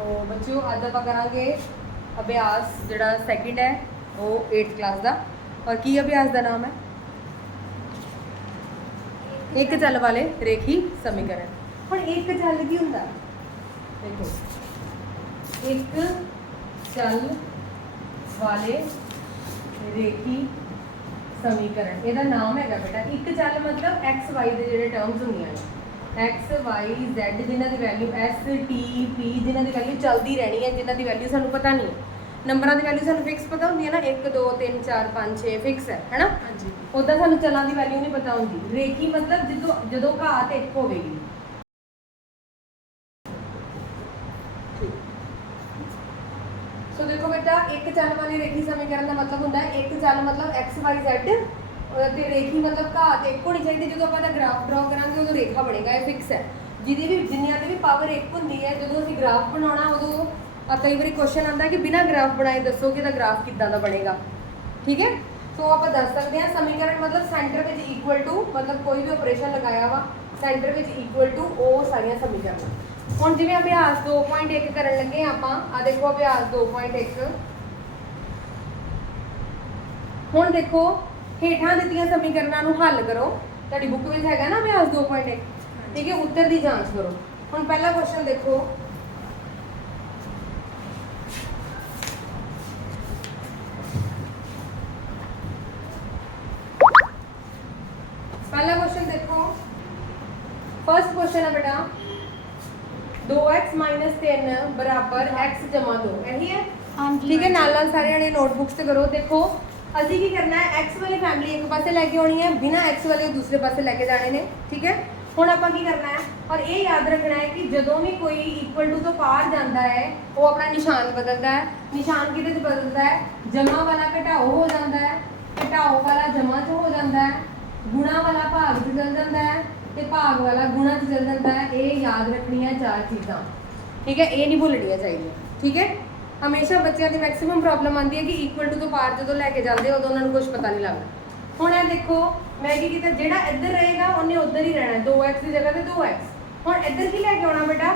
ਸੋ ਬੱਚਿਓ, ਅੱਜ ਆਪਾਂ ਕਰਾਂਗੇ ਅਭਿਆਸ, ਜਿਹੜਾ ਸੈਕਿੰਡ ਹੈ, ਉਹ 8th ਕਲਾਸ ਦਾ। ਔਰ ਕੀ ਅਭਿਆਸ ਦਾ ਨਾਮ ਹੈ? ਇੱਕ ਚੱਲ ਵਾਲੇ ਰੇਖੀ ਸਮੀਕਰਨ। ਹੁਣ ਇੱਕ ਚੱਲ ਕੀ ਹੁੰਦਾ? ਦੇਖੋ, ਇੱਕ ਚੱਲ ਵਾਲੇ ਰੇਖੀ ਸਮੀਕਰਨ। ਇਹਦਾ ਨਾਮ ਹੈਗਾ ਬੇਟਾ। ਇੱਕ ਚੱਲ ਮਤਲਬ x, y ਦੇ ਜਿਹੜੇ ਟਰਮਸ ਹੁੰਦੀਆਂ ਨੇ। X y z ਜਿਨ੍ਹਾਂ ਦੀ ਵੈਲਿਊ s t p ਜਿਨ੍ਹਾਂ ਦੀ ਵੈਲਿਊ ਚੱਲਦੀ ਰਹਿਣੀ ਹੈ ਜਿਨ੍ਹਾਂ ਦੀ ਵੈਲਿਊ ਸਾਨੂੰ ਪਤਾ ਨਹੀਂ ਹੈ। ਨੰਬਰਾਂ ਦੀ ਵੈਲਿਊ ਸਾਨੂੰ ਫਿਕਸ ਪਤਾ ਹੁੰਦੀ ਹੈ ਨਾ 1 2 3 4 5 6 ਫਿਕਸ ਹੈ ਹੈਨਾ? ਹਾਂਜੀ। ਉਦਾਂ ਸਾਨੂੰ ਚਲਾਂ ਦੀ ਵੈਲਿਊ ਨਹੀਂ ਪਤਾ ਹੁੰਦੀ। ਰੇਖੀ ਮਤਲਬ ਜਦੋਂ ਜਦੋਂ ਘਾਤ ਇੱਕ ਹੋਵੇਗੀ। ਸੋ ਦੇਖੋ ਬੇਟਾ ਇੱਕ ਚੱਲ ਵਾਲੀ ਰੇਖੀ ਸਮੀਕਰਨ ਦਾ ਮਤਲਬ ਹੁੰਦਾ ਹੈ ਇੱਕ ਚੱਲ ਮਤਲਬ x y z ਤੇ ਰੇਖੀ ਮਤਲਬ ਘਾਤ ਇੱਕ ਹੋਣੀ ਚਾਹੀਦੀ, ਜਦੋਂ ਆਪਾਂ ਦਾ ਗ੍ਰਾਫ ਡਰਾ ਕਰਾਂਗੇ, ਉਦੋਂ ਰੇਖਾ ਬਣੇਗਾ, ਇਹ ਫਿਕਸ ਹੈ। ਜਿਹਦੀ ਵੀ ਜਿੰਨੀਆਂ ਦੀ ਵੀ ਪਾਵਰ ਇੱਕ ਹੁੰਦੀ ਹੈ, ਜਦੋਂ ਅਸੀਂ ਗ੍ਰਾਫ ਬਣਾਉਣਾ, ਉਦੋਂ ਆ ਕਈ ਵਾਰੀ ਕੁਐਸਚਨ ਆਉਂਦਾ ਕਿ ਬਿਨਾਂ ਗ੍ਰਾਫ ਬਣਾਏ ਦੱਸੋ ਕਿ ਇਹਦਾ ਗ੍ਰਾਫ ਕਿੱਦਾਂ ਦਾ ਬਣੇਗਾ। ਠੀਕ ਹੈ? ਸੋ ਆਪਾਂ ਦੱਸ ਸਕਦੇ ਹਾਂ, ਸਮੀਕਰਨ ਮਤਲਬ ਸੈਂਟਰ ਵਿੱਚ ਇਕੁਅਲ ਟੂ ਮਤਲਬ ਕੋਈ ਵੀ ਆਪਰੇਸ਼ਨ ਲਗਾਇਆ ਵਾ ਸੈਂਟਰ ਵਿੱਚ ਇਕੁਅਲ ਟੂ ਉਹ ਸਾਰੀਆਂ ਸਮੀਕਰਨ। ਹੁਣ ਜਿਵੇਂ ਅਭਿਆਸ 2.1 ਕਰਨ ਲੱਗੇ ਹਾਂ ਆਪਾਂ ਆ ਦੇਖੋ ਅਭਿਆਸ 2.1 ਹੁਣ ਦੇਖੋ ਹੇਠਾਂ ਦਿੱਤੀਆਂ ਸਮੀਕਰਨਾਂ ਨੂੰ ਹੱਲ ਕਰੋ। ਤੁਹਾਡੀ ਬੁੱਕ ਵਿੱਚ ਹੈਗਾ ਨਾ ਅਭਿਆਸ 2.1 ਠੀਕ ਹੈ ਉੱਤਰ ਦੀ ਜਾਂਚ ਕਰੋ। ਹੁਣ ਪਹਿਲਾ ਕੁਐਸਚਨ ਦੇਖੋ। ਪਹਿਲਾ ਕੁਐਸਚਨ ਦੇਖੋ। ਫਰਸਟ ਕੁਐਸਚਨ ਹੈ ਬੇਟਾ। 2x 3 ਬਰਾਬਰ x 2 ਇਹੀ ਹੈ? ਹਾਂਜੀ ਠੀਕ ਹੈ ਨਾਲ ਨਾਲ ਸਾਰਿਆਂ ਨੇ ਨੋਟਬੁੱਕਸ ਤੇ ਕਰੋ। ਦੇਖੋ ਅਸੀਂ ਕੀ ਕਰਨਾ ਹੈ? X ਵਾਲੀ ਫੈਮਿਲੀ ਇੱਕ ਪਾਸੇ ਲੈ ਕੇ ਆਉਣੀ ਹੈ, ਬਿਨਾ x ਵਾਲੇ ਦੂਸਰੇ ਪਾਸੇ ਲੈ ਕੇ ਜਾਣੇ ਨੇ, ਠੀਕ ਹੈ? ਹੁਣ ਆਪਾਂ ਕੀ ਕਰਨਾ ਹੈ? ਔਰ ਇਹ ਯਾਦ ਰੱਖਣਾ ਹੈ ਕਿ ਜਦੋਂ ਵੀ ਕੋਈ ਇਕੁਅਲ ਟੂ ਤੋਂ ਪਾਰ ਜਾਂਦਾ ਹੈ, ਉਹ ਆਪਣਾ ਨਿਸ਼ਾਨ ਬਦਲਦਾ ਹੈ। ਨਿਸ਼ਾਨ ਕਿਹਦੇ 'ਚ ਬਦਲਦਾ ਹੈ? ਜਮਾ ਵਾਲਾ ਘਟਾਓ ਹੋ ਜਾਂਦਾ ਹੈ, ਘਟਾਓ ਵਾਲਾ ਜਮਾ 'ਚ ਹੋ ਜਾਂਦਾ ਹੈ, ਗੁਣਾ ਵਾਲਾ ਭਾਗ 'ਚ ਚਲ ਜਾਂਦਾ ਹੈ ਤੇ ਭਾਗ ਵਾਲਾ ਗੁਣਾ 'ਚ ਚਲ ਜਾਂਦਾ ਹੈ। ਇਹ ਯਾਦ ਰੱਖਣੀਆਂ ਚਾਰ ਚੀਜ਼ਾਂ, ਠੀਕ ਹੈ? ਇਹ ਨਹੀਂ ਭੁੱਲਣੀਆਂ ਚਾਹੀਦੀਆਂ, ਠੀਕ ਹੈ? ਹਮੇਸ਼ਾ ਬੱਚਿਆਂ ਦੀ ਮੈਕਸਿਮਮ ਪ੍ਰੋਬਲਮ ਆਉਂਦੀ ਹੈ ਕਿ ਇਕੁਅਲ ਟੂ ਤੋਂ ਪਾਰ ਜਦੋਂ ਲੈ ਕੇ ਜਾਂਦੇ ਉਦੋਂ ਉਹਨਾਂ ਨੂੰ ਕੁਝ ਪਤਾ ਨਹੀਂ ਲੱਗਦਾ। ਹੁਣ ਇਹ ਦੇਖੋ, ਮੈਂ ਕੀ ਕੀਤਾ, ਜਿਹੜਾ ਇੱਧਰ ਰਹੇਗਾ, ਉਹਨੇ ਉੱਧਰ ਹੀ ਰਹਿਣਾ 2x ਦੀ ਜਗ੍ਹਾ ਤੇ 2x ਹੁਣ ਇੱਧਰ ਕੀ ਲੈ ਕੇ ਆਉਣਾ ਬੇਟਾ?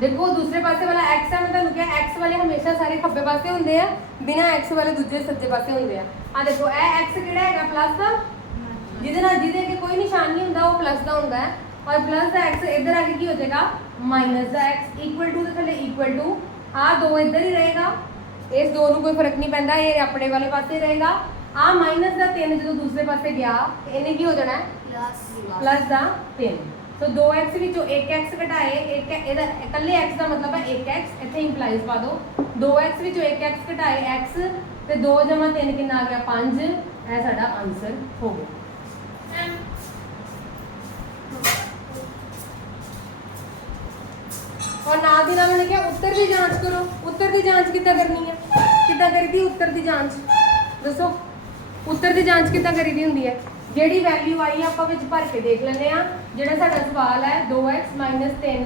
ਦੇਖੋ ਦੂਸਰੇ ਪਾਸੇ ਵਾਲਾ x ਹੈ ਮੈਂ ਤੁਹਾਨੂੰ ਕਿਹਾ, x ਵਾਲੇ ਹਮੇਸ਼ਾ ਸਾਰੇ ਖੱਬੇ ਪਾਸੇ ਹੁੰਦੇ ਆ, ਬਿਨਾ x ਵਾਲੇ ਦੂਜੇ ਸੱਜੇ ਪਾਸੇ ਹੁੰਦੇ ਆ। ਆ ਦੇਖੋ, ਇਹ x ਕਿਹੜਾ ਹੈਗਾ? ਪਲੱਸ ਦਾ? ਜਿਹਦੇ ਨਾਲ ਜਿਹਦੇ ਅੱਗੇ ਕੋਈ ਨਿਸ਼ਾਨ ਨਹੀਂ ਹੁੰਦਾ, ਉਹ ਪਲੱਸ ਦਾ ਹੁੰਦਾ ਹੈ। ਦਾ x ਇੱਧਰ ਆ ਕੇ ਕੀ ਹੋ ਜਾਏਗਾ ਮਾਈਨਸ ਦਾ x ਇਕੁਅਲ ਟੂ ਦੇ ਥੱਲੇ ਇਕੁਅਲ ਟੂ ਆ ਦੋ ਇੱਧਰ ਹੀ ਰਹੇਗਾ ਇਸ ਦੋ ਨੂੰ ਕੋਈ ਫ਼ਰਕ ਨਹੀਂ ਪੈਂਦਾ ਇਹ ਆਪਣੇ ਵਾਲੇ ਪਾਸੇ ਰਹੇਗਾ ਆ ਮਾਈਨਸ ਦਾ 3 ਜਦੋਂ ਦੂਸਰੇ ਪਾਸੇ ਗਿਆ ਇਹਨੇ ਕੀ ਹੋ ਜਾਣਾ ਪਲੱਸ ਪਲੱਸ ਦਾ 3 ਸੋ 2x ਵਿੱਚੋਂ 1x ਘਟਾਏ ਇੱਕ ਇਹਦਾ ਇਕੱਲੇ x ਦਾ ਮਤਲਬ ਹੈ 1x ਇੱਥੇ ਇੰਪਲਾਈਜ਼ ਪਾ ਦਿਓ 2x ਵਿੱਚੋਂ 1x ਘਟਾਏ x ਤੇ 2 3 ਕਿੰਨਾ ਆ ਗਿਆ 5 ਇਹ ਸਾਡਾ ਆਨਸਰ ਹੋ ਗਿਆ ਔਰ ਨਾਲ ਦੀ ਨਾਲ ਉਹਨੇ ਕਿਹਾ, ਉੱਤਰ ਦੀ ਜਾਂਚ ਕਰੋ। ਉੱਤਰ ਦੀ ਜਾਂਚ ਕਿੱਦਾਂ ਕਰਨੀ ਹੈ? ਕਿੱਦਾਂ ਕਰੀਦੀ ਉੱਤਰ ਦੀ ਜਾਂਚ? ਦੱਸੋ। ਉੱਤਰ ਦੀ ਜਾਂਚ ਕਿੱਦਾਂ ਕਰੀਦੀ ਹੁੰਦੀ ਹੈ? ਜਿਹੜੀ ਵੈਲਿਊ ਆਈ ਆਪਾਂ ਵਿੱਚ ਭਰ ਕੇ ਦੇਖ ਲੈਂਦੇ ਆ ਜਿਹੜਾ ਸਾਡਾ ਸਵਾਲ ਹੈ 2x 3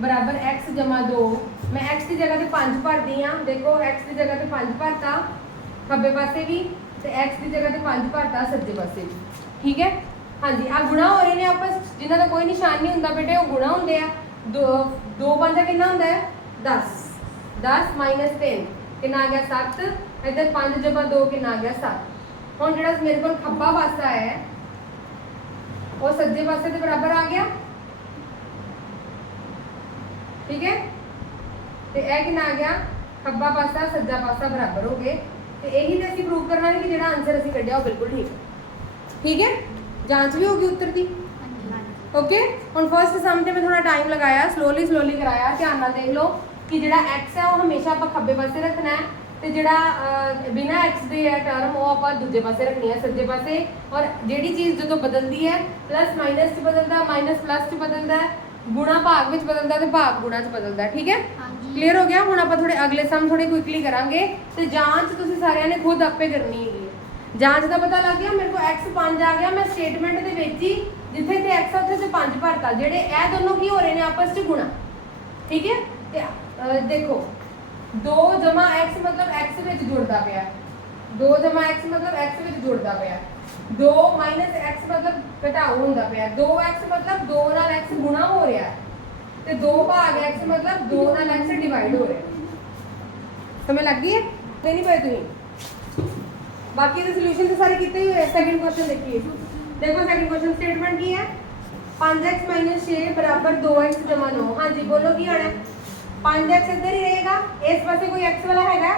ਬਰਾਬਰ x 2 ਮੈਂ x ਦੀ ਜਗ੍ਹਾ ਤੇ 5 ਭਰਦੀ ਆ ਦੇਖੋ, x ਦੀ ਜਗ੍ਹਾ ਤੇ 5 ਭਰਤਾ। ਖੱਬੇ ਪਾਸੇ ਵੀ ਤੇ x ਦੀ ਜਗ੍ਹਾ ਤੇ 5 ਭਰਤਾ ਸੱਜੇ ਪਾਸੇ ਵੀ। ਠੀਕ ਹੈ? ਹਾਂਜੀ ਆ ਗੁਣਾ ਹੋ ਰਹੇ ਨੇ ਆਪਸ। ਜਿਨ੍ਹਾਂ ਦਾ ਕੋਈ ਨਿਸ਼ਾਨ ਨਹੀਂ ਹੁੰਦਾ ਬੇਟੇ, ਉਹ ਗੁਣਾ ਹੁੰਦੇ ਆ। ਦੋ ਦੋ ਪੰਜਾ ਕਿੰਨਾ ਹੁੰਦਾ ਹੈ? 10 10 3 ਕਿੰਨਾ ਆ ਗਿਆ 7 ਇੱਧਰ 5 ਜਮਾ 2 ਕਿੰਨਾ ਆ ਗਿਆ 7 ਹੁਣ ਜਿਹੜਾ ਮੇਰੇ ਕੋਲ ਖੱਬਾ ਪਾਸਾ ਹੈ, ਉਹ ਸੱਜੇ ਪਾਸੇ ਦੇ ਬਰਾਬਰ ਆ ਗਿਆ। ਠੀਕ ਹੈ? ਤੇ ਇਹ ਕਿੰਨਾ ਆ ਗਿਆ? ਖੱਬਾ ਪਾਸਾ, ਸੱਜਾ ਪਾਸਾ ਬਰਾਬਰ ਹੋ ਗਏ। ਤੇ ਇਹੀ ਤੇ ਅਸੀਂ ਪ੍ਰੂਵ ਕਰਨਾ ਹੈ ਕਿ ਜਿਹੜਾ ਆਨਸਰ ਅਸੀਂ ਕੱਢਿਆ ਉਹ ਬਿਲਕੁਲ ਠੀਕ। ਹੈ ਠੀਕ ਹੈ? ਜਾਂਚ ਵੀ ਹੋ ਗਈ ਉੱਤਰ ਦੀ। ਓਕੇ ਹੁਣ ਫਰਸਟ ਸਮ ਤੇ ਮੈਂ ਥੋੜਾ ਟਾਈਮ ਲਗਾਇਆ ਸਲੋਲੀ ਸਲੋਲੀ ਕਰਾਇਆ ਧਿਆਨ ਨਾਲ ਦੇਖ ਲਓ ਕਿ ਜਿਹੜਾ x ਹੈ ਉਹ ਹਮੇਸ਼ਾ ਆਪਾਂ ਖੱਬੇ ਪਾਸੇ ਰੱਖਣਾ ਹੈ ਤੇ ਜਿਹੜਾ ਬਿਨਾਂ x ਦੇ ਹੈ ਟਰਮ ਉਹ ਆਪਾਂ ਦੂਜੇ ਪਾਸੇ ਰੱਖਣੀ ਹੈ ਸੱਜੇ ਪਾਸੇ। ਔਰ ਜਿਹੜੀ ਚੀਜ਼ ਜਦੋਂ ਬਦਲਦੀ ਹੈ ਪਲੱਸ ਮਾਈਨਸ ਚ ਬਦਲਦਾ ਮਾਈਨਸ ਪਲੱਸ ਚ ਬਦਲਦਾ ਗੁਣਾ ਭਾਗ ਵਿੱਚ ਬਦਲਦਾ ਤੇ ਭਾਗ ਗੁਣਾ ਚ ਬਦਲਦਾ ਠੀਕ ਹੈ? ਕਲੀਅਰ ਹੋ ਗਿਆ? ਹੁਣ ਆਪਾਂ ਥੋੜੇ ਅਗਲੇ ਸਮ ਥੋੜੇ ਕੁਇਕਲੀ ਕਰਾਂਗੇ ਤੇ ਜਾਂਚ ਤੁਸੀਂ ਸਾਰਿਆਂ ਨੇ ਖੁਦ ਆਪੇ ਕਰਨੀ ਹੈਗੀ ਹੈ। ਜਾਂਚ ਦਾ ਪਤਾ ਲੱਗ ਗਿਆ ਮੇਰੇ ਕੋਲ x 5 ਆ ਗਿਆ ਮੈਂ ਸਟੇਟਮੈਂਟ ਦੇ ਵਿੱਚ ਹੀ ਜਿੱਥੇ ਤੇ x ਆ ਉੱਥੇ ਤੇ 5 ਭਰਤਾ ਜਿਹੜੇ ਇਹ ਦੋਨੋਂ ਕੀ ਹੋ ਰਹੇ ਨੇ ਆਪਸ ਵਿੱਚ ਗੁਣਾ। ਠੀਕ ਹੈ? ਤੇ ਅਹ, ਦੇਖੋ 2 x ਮਤਲਬ x ਵਿੱਚ ਜੁੜਦਾ ਪਿਆ। 2 x ਮਤਲਬ x ਵਿੱਚ ਜੁੜਦਾ ਪਿਆ। 2 x ਮਤਲਬ ਘਟਾਓ ਹੁੰਦਾ ਪਿਆ। 2x ਮਤਲਬ 2 ਨਾਲ x ਗੁਣਾ ਹੋ ਰਿਹਾ। ਹੈ ਤੇ 2 ਭਾਗ x ਮਤਲਬ 2 ਨਾਲ x ਡਿਵਾਈਡ ਹੋ ਰਿਹਾ। ਸਮਝ ਲੱਗ ਗਈ ਹੈ? ਤੇ ਨਹੀਂ ਪਏ ਤੁਸੀਂ। ਬਾਕੀ ਦੇ ਸੋਲੂਸ਼ਨ ਤੇ ਸਾਰੇ ਕੀਤੇ ਹੀ ਹੋਏ ਸੈਕਿੰਡ ਕੁਐਸਚਨ ਦੇਖੀਏ। ਦੇਖੋ ਸੈਕਿੰਡ ਕੁਐਸਚਨ ਸਟੇਟਮੈਂਟ ਕੀ ਹੈ? 5x 6 ਬਰਾਬਰ 2x 9 ਹਾਂਜੀ ਬੋਲੋ ਕੀ ਆਣਾ 5x ਇੱਧਰ ਹੀ ਰਹੇਗਾ। ਇਸ ਪਾਸੇ ਕੋਈ x ਵਾਲਾ ਹੈਗਾ?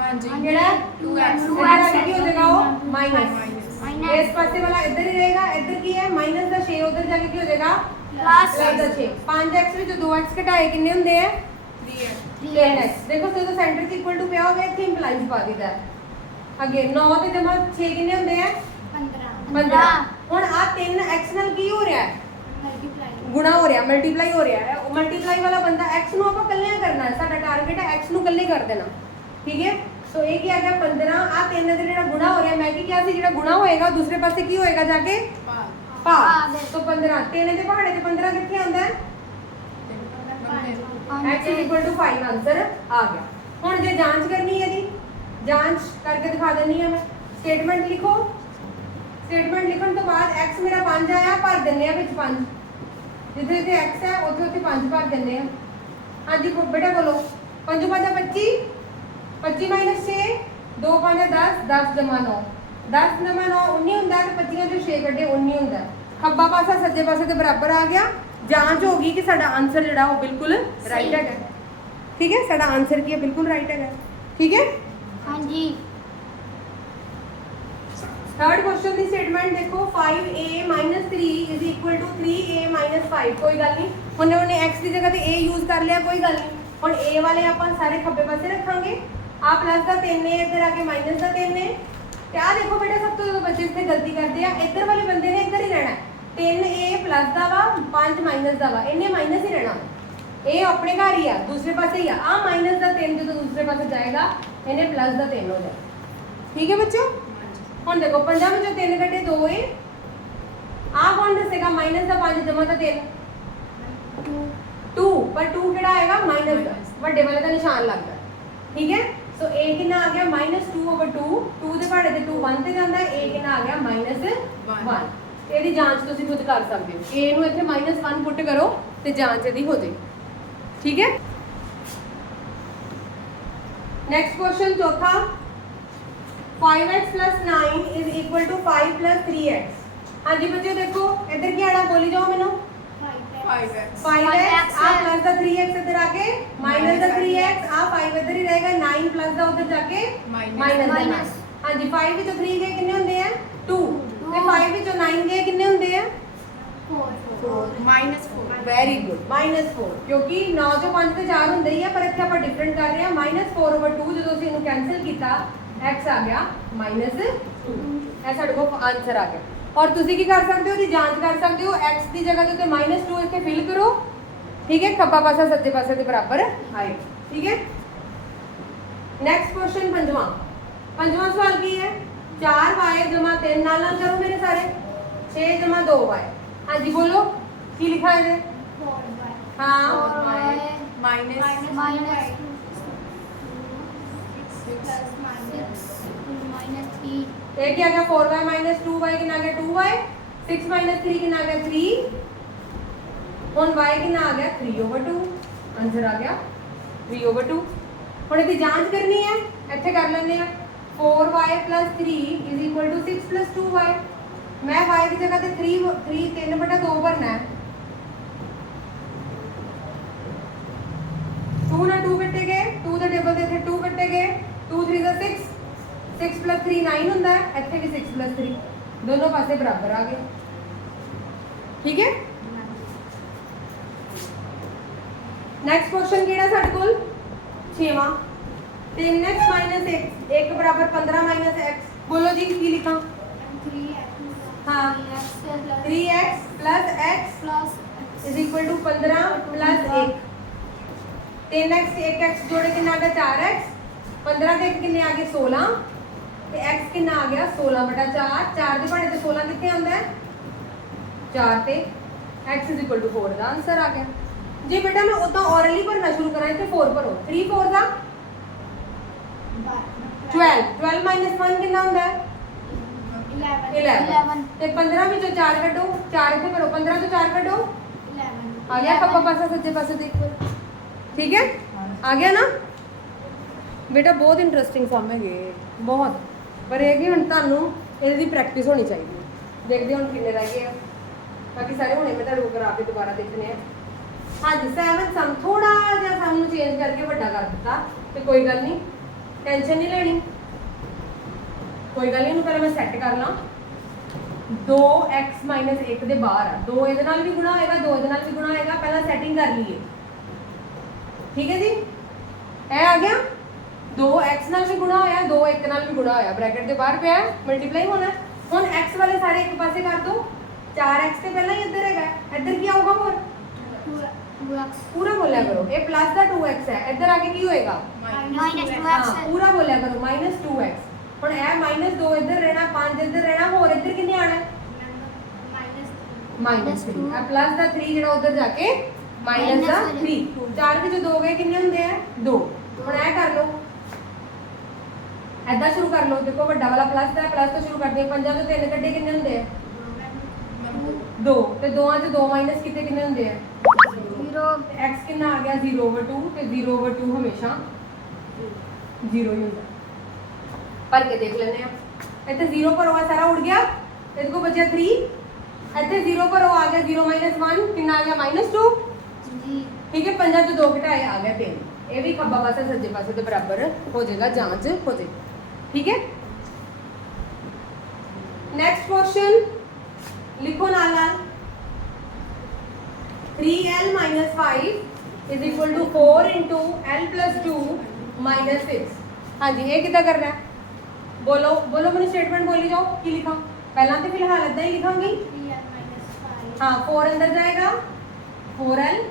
ਹਾਂਜੀ। ਜਿਹੜਾ 2x ਇਹਦਾ ਅੱਗੇ ਕੀ ਹੋ ਜਾਏਗਾ ਉਹ? ਮਾਈਨਸ ਇਸ ਪਾਸੇ ਵਾਲਾ ਇੱਧਰ ਹੀ ਰਹੇਗਾ। ਇੱਧਰ ਕੀ ਹੈ? ਮਾਈਨਸ ਦਾ 6 ਉਧਰ ਜਾ ਕੇ ਕੀ ਹੋ ਜਾਏਗਾ? Plus ਦਾ 6 5x ਵਿੱਚ 2x ਘਟਾਏ ਕਿੰਨੇ ਹੁੰਦੇ ਆ? 3x 3x ਦੇਖੋ ਜਦੋਂ ਸੈਂਟਰ 'ਚ ਇਕੁਅਲ ਟੂ ਪਿਆ ਹੋਵੇ ਇੱਥੇ ਇੰਪਲਾਈਜ਼ ਪਾ ਦਿੱਤਾ। ਅੱਗੇ 9 ਤੇ ਜਮਾ 6 ਕਿੰਨੇ ਹੁੰਦੇ ਆ? 15 ਹੁਣ ਆ 3x ਨਾਲ ਕੀ ਹੋ ਰਿਹਾ ਹੈ? ਗੁਣਾ ਹੋ ਰਿਹਾ ਮਲਟੀਪਲਾਈ ਹੋ ਰਿਹਾ ਹੈ। ਉਹ ਮਲਟੀਪਲਾਈ ਵਾਲਾ ਬੰਦਾ x ਨੂੰ ਆਪਾਂ ਕੱਲਿਆਂ ਕਰਨਾ ਹੈ। ਸਾਡਾ ਟਾਰਗੇਟ ਹੈ x ਨੂੰ ਕੱਲੇ ਕਰ ਦੇਣਾ। ਠੀਕ ਹੈ? ਸੋ ਇਹ ਕੀ ਆ ਗਿਆ? 15 ਆ 3 ਦੇ ਜਿਹੜਾ ਗੁਣਾ ਹੋ ਰਿਹਾ ਮੈਂ ਕੀ ਕਿਹਾ ਸੀ? ਜਿਹੜਾ ਗੁਣਾ ਹੋਏਗਾ ਦੂਸਰੇ ਪਾਸੇ ਕੀ ਹੋਏਗਾ ਜਾ ਕੇ? ਭਾਗ ਸੋ 15 3 ਦੇ ਪਹਾੜੇ ਤੇ 15 ਕਿੱਥੇ ਆਉਂਦਾ ਹੈ? x is equal to 5 answer ਆ ਗਿਆ। ਹੁਣ ਜੇ ਜਾਂਚ ਕਰਨੀ ਹੈ ਦੀ ਜਾਂਚ ਕਰਕੇ ਦਿਖਾ ਦਿੰਨੀ ਆ ਮੈਂ। ਸਟੇਟਮੈਂਟ ਲਿਖੋ। ਸਟੇਟਮੈਂਟ ਲਿਖਣ ਤੋਂ ਬਾਅਦ x ਮੇਰਾ 5 ਆਇਆ ਭਰ ਦਿੰਨੇ ਆ ਵਿੱਚ 5 ਜਿੱਥੇ ਜਿੱਥੇ x ਹੈ ਉੱਥੇ ਉੱਥੇ 5 ਭਰ ਦਿੰਨੇ ਆ। ਹਾਂਜੀ ਬੇਟਾ ਬੋਲੋ। 5 5 25 25 6 2 5 10 10 ਜਮਾ 9 10 ਜਮਾ 9 19 ਹੁੰਦਾ ਤੇ 25 ਚੋਂ 6 ਕੱਢੇ 19 ਹੁੰਦਾ। ਖੱਬਾ ਪਾਸਾ ਸੱਜੇ ਪਾਸੇ ਦੇ ਬਰਾਬਰ ਆ ਗਿਆ। ਜਾਂਚ ਹੋ ਗਈ ਕਿ ਸਾਡਾ ਆਨਸਰ ਜਿਹੜਾ ਉਹ ਬਿਲਕੁਲ ਰਾਈਟ ਹੈਗਾ। ਠੀਕ ਹੈ? ਸਾਡਾ ਆਨਸਰ ਕੀ ਹੈ? ਬਿਲਕੁਲ ਰਾਈਟ ਹੈਗਾ। ਠੀਕ ਹੈ? ਹਾਂਜੀ। ਥਰਡ ਕੁਐਸਚਨ ਦੀ ਸਟੇਟਮੈਂਟ ਦੇਖੋ 5a 3 3a 5 ਕੋਈ ਗੱਲ ਨਹੀਂ। ਹੁਣ ਉਹਨੇ x ਦੀ ਜਗ੍ਹਾ ਤੇ a ਯੂਜ਼ ਕਰ ਲਿਆ, ਕੋਈ ਗੱਲ ਨਹੀਂ। ਹੁਣ a ਵਾਲੇ ਆਪਾਂ ਸਾਰੇ ਖੱਬੇ ਪਾਸੇ ਰੱਖਾਂਗੇ। ਆ ਪਲੱਸ ਦਾ 3 ਹੈ ਇੱਧਰ ਆ ਕੇ ਮਾਈਨਸ ਦਾ 3 ਹੈ ਤੇ ਆ ਦੇਖੋ ਬੇਟਾ, ਸਭ ਤੋਂ ਜ਼ਿਆਦਾ ਬੱਚੇ ਇੱਥੇ ਗਲਤੀ ਕਰਦੇ ਆ। ਇੱਧਰ ਵਾਲੇ ਬੰਦੇ ਨੇ ਇੱਧਰ ਹੀ ਰਹਿਣਾ। 3a ਪਲੱਸ ਦਾ ਵਾ 5 ਮਾਈਨਸ ਦਾ ਵਾ। ਇਹਨੇ ਮਾਈਨਸ ਹੀ ਰਹਿਣਾ। ਇਹ ਆਪਣੇ ਘਰ ਹੀ ਆ, ਦੂਸਰੇ ਪਾਸੇ ਹੀ ਆ। ਆ ਮਾਈਨਸ ਦਾ 3 ਜਦੋਂ ਦੂਸਰੇ ਪਾਸੇ ਜਾਏਗਾ, ਇਹਨੇ ਪਲੱਸ ਦਾ 3 ਹੋ ਜਾਏਗਾ ਠੀਕ ਹੈ ਬੱਚੋ ਹੁਣ ਦੇਖੋ ਪੰਜਾਂ ਵਿੱਚੋਂ 3 ਕੱਢੇ 2 ਏ। ਆ ਕੌਣ ਦੱਸੇਗਾ ਮਾਈਨਸ ਦਾ 5 ਜਮਾ ਦਾ 3 2 ਪਰ 2 ਕਿਹੜਾ ਆਏਗਾ? ਮਾਈਨਸ ਦਾ। ਵੱਡੇ ਵਾਲੇ ਦਾ ਨਿਸ਼ਾਨ ਲੱਗਦਾ ਠੀਕ ਹੈ? ਸੋ a ਕਿੰਨਾ ਆ ਗਿਆ? -2 ਓਵਰ 2 2 ਦੇ ਪਹਾੜੇ ਤੇ 2 1 ਤੇ ਜਾਂਦਾ a ਕਿੰਨਾ ਆ ਗਿਆ? -1 One. ਇਹਦੀ ਜਾਂਚ ਤੁਸੀਂ ਖੁਦ ਕਰ ਸਕਦੇ ਹੋ। A ਨੂੰ ਇੱਥੇ -1 ਪੁੱਟ ਕਰੋ ਤੇ ਜਾਂਚ ਇਹਦੀ ਹੋ ਜਾਏ ਠੀਕ ਹੈ? ਨੈਕਸਟ ਕੁਐਸਚਨ ਚੌਥਾ। 5x 9 is equal to 5 3x ਹਾਂਜੀ ਬੱਚਿਓ ਦੇਖੋ ਇੱਧਰ ਕੀ ਆਣਾ ਬੋਲੀ ਜਾਓ ਮੈਨੂੰ 5x 5x ਆ ਪਲੱਸ ਦਾ 3x ਇੱਧਰ ਆ ਕੇ ਮਾਈਨਸ ਦਾ 3x ਆ 5 ਇੱਧਰ ਹੀ ਰਹੇਗਾ 9 ਪਲੱਸ ਦਾ ਉੱਧਰ ਜਾ ਕੇ Minus. ਮਾਈਨਸ ਦਾ 9 Minus. ਹਾਂਜੀ 5 ਵਿੱਚੋਂ 3 ਗਏ ਕਿੰਨੇ ਹੁੰਦੇ ਆ 2 ਤੇ 5 ਵਿੱਚੋਂ 9 ਗਏ ਕਿੰਨੇ ਹੁੰਦੇ ਆ minus 4 ਵੈਰੀ ਗੁੱਡ -4 ਕਿਉਂਕਿ 9 ਚੋਂ 5 ਤੇ 4 ਹੁੰਦੇ ਹੀ ਆ ਪਰ ਇੱਥੇ ਆਪਾਂ ਡਿਫਰੈਂਟ ਕਰ ਰਹੇ ਹਾਂ -4 2 ਜਦੋਂ ਅਸੀਂ ਇਹਨੂੰ ਕੈਨਸਲ ਕੀਤਾ x ਆ ਗਿਆ -2 ਇਹ ਸਾਡੇ ਕੋਲ ਆਨਸਰ ਆ ਗਿਆ ਔਰ ਤੁਸੀਂ ਕੀ ਕਰ ਸਕਦੇ ਹੋ ਜੀ ਜਾਂਚ ਕਰ ਸਕਦੇ ਹੋ x ਦੀ ਜਗ੍ਹਾ ਤੇ ਉੱਤੇ -2 ਇੱਥੇ ਫਿਲ ਕਰੋ ਠੀਕ ਹੈ ਖੱਬਾ ਪਾਸਾ ਸੱਜੇ ਪਾਸੇ ਦੇ ਬਰਾਬਰ ਆਏ ਠੀਕ ਹੈ ਨੈਕਸਟ ਕੁਐਸਚਨ ਪੰਜਵਾਂ ਪੰਜਵਾਂ ਸਵਾਲ ਕੀ ਹੈ 4y 3 ਨਾਲ ਨਾਲ ਕਰੋ ਮੇਰੇ ਸਾਰੇ 6 2y ਹਾਂਜੀ ਬੋਲੋ ਕੀ ਲਿਖਾ ਹੈ ਇਹਦੇ ਹਾਂ minus minus minus three ਇਹ ਕੀ ਆ ਗਿਆ 4y 2y ਕਿੰਨਾ ਆ ਗਿਆ 2y 6 3 ਕਿੰਨਾ ਆ ਗਿਆ 3 ਹੁਣ y ਕਿੰਨਾ ਆ ਗਿਆ 3 over 2 ਆਨਸਰ ਆ ਗਿਆ 3 over 2 ਹੁਣ ਇਹਦੀ ਜਾਂਚ ਕਰਨੀ ਹੈ, ਇੱਥੇ ਕਰ ਲੈਂਦੇ ਆ 4y 3 6 2y ਮੈਂ y ਦੀ ਜਗ੍ਹਾ ਤੇ 3 3 3/2 ਭਰਨਾ ਹੈ। 2 ਨਾਲ 2 ਕੱਟੇ ਗਏ 2 ਦੇ ਟੇਬਲ ਤੇ ਇੱਥੇ 2 ਕੱਟੇ ਗਏ 2 3 ਦਾ 6 6 3 9 ਹੁੰਦਾ ਹੈ, ਇੱਥੇ ਵੀ 6 3 ਦੋਨੋਂ ਪਾਸੇ ਬਰਾਬਰ ਆ ਗਏ। ਠੀਕ ਹੈ? ਨੈਕਸਟ ਕੁਐਸਚਨ ਕਿਹੜਾ ਸਾਡੇ ਕੋਲ? 6ਵਾਂ 3x 1 1 ਬਰਾਬਰ 15 x ਬੋਲੋ ਜੀ, ਕੀ ਲਿਖਾਂ? हाँ। 3x x is equal to 15 plus 1 3x 1x ਜੋੜੇ ਕਿੰਨਾ ਆ ਗਿਆ 4x 15 ਤੇ 1 ਕਿੰਨੇ ਆ ਗਏ? 16 ਤੇ x ਕਿੰਨਾ ਆ ਗਿਆ? 16 ਬਟਾ 4 4 ਦੇ ਪਹਾੜੇ ਤੇ 16 ਕਿੱਥੇ ਆਉਂਦਾ ਹੈ? 4 ਤੇ x is equal to 4 ਦਾ ਆਨਸਰ ਆ ਗਿਆ। ਜੇ ਬੇਟਾ ਮੈਂ ਉਦਾਂ orally ਭਰਨਾ ਸ਼ੁਰੂ ਕਰਾਂ ਇੱਥੇ 4 ਭਰੋ। 3 4 ਦਾ? 12 12 minus 1 ਕਿੰਨਾ ਹੁੰਦਾ ਹੈ? 11 ਤੇ 15 ਵਿੱਚੋਂ 4 ਕੱਢੋ। 4 ਇੱਥੇ ਭਰੋ। 15 ਤੋਂ 4 ਕੱਢੋ। ਆ ਗਿਆ ਖੱਬਾ ਪਾਸਾ ਸੱਜੇ ਪਾਸੇ ਦੇ ਇੱਕਵਲ ਠੀਕ ਹੈ? ਆ ਗਿਆ ਨਾ? ਬੇਟਾ ਬਹੁਤ ਇੰਟਰਸਟਿੰਗ ਸਮ ਹੈਗੇ। ਬਹੁਤ। ਪਰ ਇਹ ਕਿ ਹੁਣ ਤੁਹਾਨੂੰ ਇਹਦੀ ਪ੍ਰੈਕਟਿਸ ਹੋਣੀ ਚਾਹੀਦੀ ਹੈ। ਦੇਖਦੇ ਹਾਂ ਹੁਣ ਕਿੰਨੇ ਰਹਿ ਗਏ ਆ। ਬਾਕੀ ਸਾਰੇ ਹੁਣੇ ਮੈਂ ਤੁਹਾਨੂੰ ਕਰਾ ਕੇ ਦੁਬਾਰਾ ਦੇਖਣੇ ਆ ਹਾਂਜੀ 7 ਸਮ ਥੋੜਾ ਜਿਹਾ ਸਾਨੂੰ ਚੇਂਜ ਕਰਕੇ ਵੱਡਾ ਕਰ ਦਿੱਤਾ ਤੇ ਕੋਈ ਗੱਲ ਨਹੀਂ ਟੈਨਸ਼ਨ ਨਹੀਂ ਲੈਣੀ। ਕੋਈ ਗੱਲ ਨਹੀਂ, ਇਹਨੂੰ ਪਹਿਲਾਂ ਮੈਂ ਸੈੱਟ ਕਰ ਲਾਂ। 2x 1 ਦੇ ਬਾਹਰ ਆ। 2 ਇਹਦੇ ਨਾਲ ਵੀ ਗੁਣਾ ਹੋਏਗਾ 2 ਇਹਦੇ ਨਾਲ ਵੀ ਗੁਣਾ ਹੋਏਗਾ। ਪਹਿਲਾਂ ਸੈਟਿੰਗ ਕਰ ਲਈਏ। ਠੀਕ ਹੈ ਜੀ? ਇਹ ਆ ਗਿਆ? 2x ਨਾਲ ਵੀ ਗੁਣਾ ਹੋਇਆ 2 1 ਨਾਲ ਵੀ ਗੁਣਾ ਹੋਇਆ ਬ੍ਰੈਕਟ ਦੇ ਬਾਹਰ ਪਿਆ ਮਲਟੀਪਲਾਈ ਹੋਣਾ ਹੈ। ਹੁਣ x ਵਾਲੇ ਸਾਰੇ ਇੱਕ ਪਾਸੇ ਕਰ ਦੋ 4x ਤੇ ਪਹਿਲਾਂ ਹੀ ਇੱਧਰ ਹੈਗਾ ਇੱਧਰ ਕੀ ਆਊਗਾ ਹੋਰ? ਪੂਰਾ ਬੋਲਿਆ ਕਰੋ। ਇਹ ਪਲੱਸ ਦਾ 2x ਹੈ। ਇੱਧਰ ਆ ਕੇ ਕੀ ਹੋਏਗਾ? Minus two ਹਾਂ x ਪੂਰਾ ਬੋਲਿਆ ਕਰੋ। -2x ਹੁਣ ਇਹ -2 ਇੱਧਰ ਰਹਿਣਾ 5 ਇੱਧਰ ਰਹਿਣਾ ਹੋਰ ਇੱਧਰ ਕਿੰਨੇ ਆਣਾ ਹੈ ਮਾਈਨਸ 3 ਆ ਪਲੱਸ ਦਾ 3 ਜਿਹੜਾ ਉਧਰ ਜਾ ਕੇ ਮਾਈਨਸ ਦਾ Minus 3 ਚਾਰ ਵਿੱਚ ਦੋ ਗਏ ਕਿੰਨੇ ਹੁੰਦੇ ਆ? 2 ਹੁਣ ਇਹ ਕਰ ਲਓ। ਐਦਾਂ ਸ਼ੁਰੂ ਕਰ ਲਓ ਦੇਖੋ ਵੱਡਾ ਵਾਲਾ ਪਲੱਸ ਦਾ ਪਲੱਸ ਤੋਂ ਸ਼ੁਰੂ ਕਰਦੇ ਹਾਂ ਪੰਜਾਂ ਤੋਂ ਤਿੰਨ ਕੱਢੇ ਕਿੰਨੇ ਹੁੰਦੇ ਆ? 2 ਤੇ ਦੋਆਂ ਚ 2 ਮਾਈਨਸ ਕੀਤੇ ਕਿੰਨੇ ਹੁੰਦੇ ਆ? Zero. x ਕਿੰਨਾ ਆ ਗਿਆ? 0 over 2 ਤੇ 0 over 2 ਹਮੇਸ਼ਾ 0 ਹੀ ਹੁੰਦਾ। ਭਰ ਕੇ ਦੇਖ ਲੈਂਦੇ ਆ ਇੱਥੇ 0 ਪਰ ਹੋਇਆ ਸਾਰਾ ਉੜ ਗਿਆ। ਇਹਦੇ ਕੋ ਬਚਿਆ 3 ਇੱਥੇ 0 ਪਰ ਉਹ ਆ ਗਿਆ 0 1 ਕਿੰਨਾ ਆ ਗਿਆ? -2 ਜੀ। ਠੀਕ ਹੈ ਪੰਜਾਂ ਤੋਂ ਦੋ ਘਟਾਏ ਆ ਗਿਆ 3 ਇਹ ਵੀ ਖੱਬਾ ਪਾਸਾ ਸੱਜੇ ਪਾਸੇ ਦੇ ਬਰਾਬਰ ਹੋ ਜਾਏਗਾ ਜਾਂਚ ਹੋ ਜਾਏਗੀ। ठीक है? नेक्स्ट क्वेश्चन लिखो नाला। Three L minus five is equal to four into L plus two minus six हाँ जी ये कितना करना है? बोलो बोलो मैंने स्टेटमेंट बोली जाओ कि लिखा। पहला तो फ़िलहाल इतना ही लिखाऊँगी। हाँ फोर अंदर जाएगा। फोर एल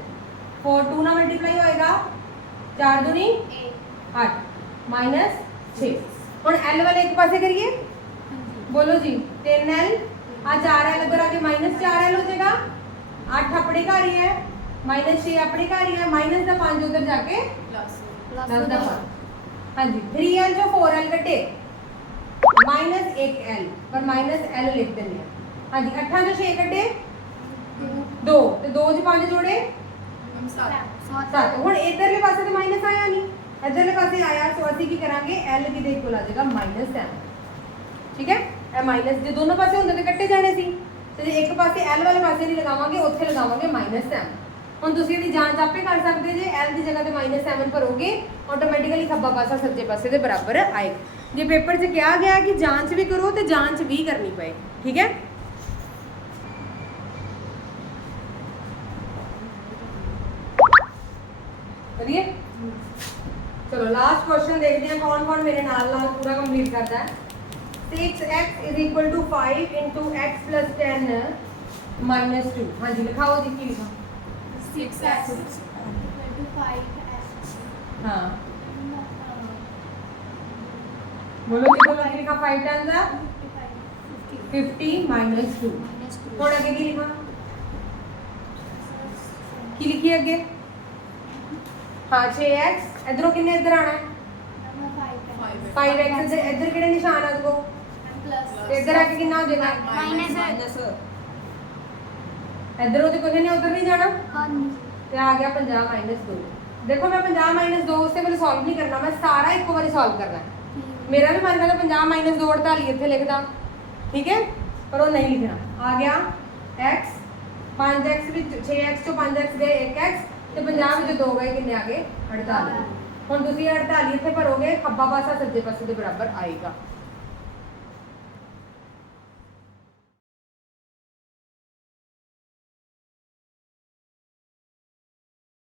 फोर टू ना मल्टीप्लाई होएगा। चार दूनी? आठ। माइनस सिक्स ਹੁਣ l ਵਾਲੇ ਇੱਕ ਪਾਸੇ ਕਰੀਏ? ਬੋਲੋ ਜੀ 3l ਆ 4l ਅਗਰ ਆਗੇ -4l ਹੋ ਜਾਏਗਾ। 8 ਆਪਣੇ ਘਰ ਹੀ ਹੈ -6 ਆਪਣੇ ਘਰ ਹੀ ਹੈ ਮਾਈਨਸ ਦਾ 5 ਉਧਰ ਜਾ ਕੇ ਪਲੱਸ ਪਲੱਸ ਦਾ 5 ਹਾਂਜੀ 3l ਜੋ 4l ਕੱਟੇ -1l ਪਰ -l ਲਿਖ ਦਿੰਦੇ ਆ ਹਾਂਜੀ 8 ਜੋ 6 ਕੱਟੇ 2 ਤੇ 2 ਚ 5 ਜੋੜੇ। 7 7 ਹੁਣ ਇਧਰਲੇ ਪਾਸੇ ਤੇ ਮਾਈਨਸ ਆਇਆ ਨਹੀਂ ਇਧਰਲੇ ਪਾਸੇ ਆਇਆ, ਸੋ ਅਸੀਂ ਕੀ ਕਰਾਂਗੇ? L ਕਿਦੇ ਇਕੁਅਲ ਆ ਜਾਏਗਾ? ਮਾਈਨਸ 10 ਠੀਕ ਹੈ? ਇਹ ਮਾਈਨਸ ਜੇ ਦੋਨੋਂ ਪਾਸੇ ਹੁੰਦੇ ਤੇ ਕੱਟੇ ਜਾਣੇ ਸੀ। ਤੇ ਜੇ ਇੱਕ ਪਾਸੇ L ਵਾਲੇ ਪਾਸੇ ਨਹੀਂ ਲਗਾਵਾਂਗੇ, ਉੱਥੇ ਲਗਾਵਾਂਗੇ ਮਾਈਨਸ 10 ਹੁਣ ਤੁਸੀਂ ਇਹਦੀ ਜਾਂਚ ਆਪੇ ਕਰ ਸਕਦੇ ਜੇ L ਦੀ ਜਗ੍ਹਾ ਤੇ ਮਾਈਨਸ 7 ਭਰੋਗੇ ਆਟੋਮੈਟਿਕਲੀ ਖੱਬਾ ਪਾਸਾ ਸੱਜੇ ਪਾਸੇ ਦੇ ਬਰਾਬਰ ਆਏਗਾ। ਜੇ ਪੇਪਰ 'ਚ ਕਿਹਾ ਗਿਆ ਕਿ ਜਾਂਚ ਵੀ ਕਰੋ ਤੇ ਜਾਂਚ ਵੀ ਕਰਨੀ ਪਏ ਠੀਕ ਹੈ ਕਰੀਏ ਚਲੋ ਲਾਸਟ ਕੁਐਸਚਨ ਦੇਖਦੇ ਹਾਂ ਕੌਣ ਕੌਣ ਮੇਰੇ ਨਾਲ ਨਾਲ ਪੂਰਾ ਕੰਪਲੀਟ ਕਰਦਾ ਹੈ। 6x 5 into x 10 minus 2 ਹਾਂਜੀ ਲਿਖਾਓ ਜੀ ਕੀ ਲਿਖਾਂ ਹਾਂ। ਬੋਲੋ ਜੀ ਬੋਲੋ ਕੀ ਲਿਖਾ 5 times ਦਾ 50 minus 2 ਹੁਣ ਅੱਗੇ ਕੀ ਲਿਖਾਂ? ਕੀ ਲਿਖੀ ਅੱਗੇ? ਹਾਂ 6x ਇਧਰੋਂ ਕਿੰਨੇ ਇੱਧਰ ਆਣਾ ਹੈ? 5x ਇੱਧਰ ਇੱਧਰ ਕਿਹੜੇ ਨਿਸ਼ਾਨ ਆ ਦੇਖੋ ਤੇ ਇੱਧਰ ਆ ਕੇ ਕਿੰਨਾ ਹੋ ਜਾਏਗਾ Minus. ਇੱਧਰ ਉਹਦੇ ਕੋਈ ਨਹੀਂ ਉਧਰ ਨਹੀਂ ਜਾਣਾ ਤੇ ਆ ਗਿਆ 50 2 ਦੇਖੋ ਮੈਂ 50 2 ਉਸੇ ਵੇਲੇ ਸੋਲਵ ਨਹੀਂ ਕਰਨਾ ਮੈਂ ਸਾਰਾ ਇੱਕੋ ਵਾਰੀ ਸੋਲਵ ਕਰਨਾ ਹੈ। ਮੇਰਾ ਵੀ ਮਨ ਕਰਦਾ 50 2 48 ਇੱਥੇ ਲਿਖਦਾ ਠੀਕ ਹੈ ਪਰ ਉਹ ਨਹੀਂ ਲਿਖਣਾ ਆ ਗਿਆ x 5x ਵਿੱਚ 6x ਤੋਂ 5x ਗਏ 1x ਤੇ 50 ਵਿੱਚ 2 ਗਏ ਕਿੰਨੇ ਆ ਗਏ 48 ਹੁਣ ਤੁਸੀਂ ਇਹ 48 ਇੱਥੇ ਭਰੋਗੇ ਖੱਬਾ ਪਾਸਾ ਸੱਜੇ ਪਾਸੇ ਦੇ ਬਰਾਬਰ ਆਏਗਾ।